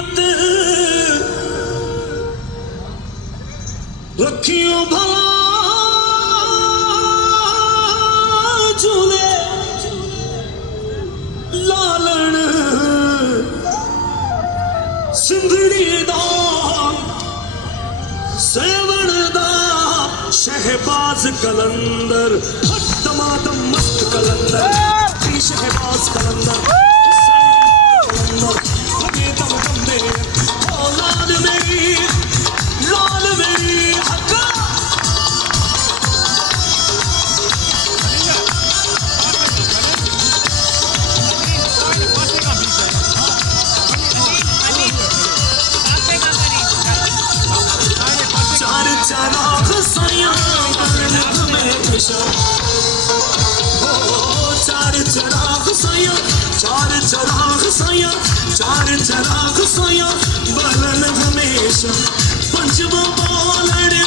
मत रखियो भला झूले लालन सिंधड़ी दा सेवण दा शहबाज कलंदर दमादम मस्त कलंदर शहबाज कलंदर चार चराग साया बलन हमेशा पंचवा बालड़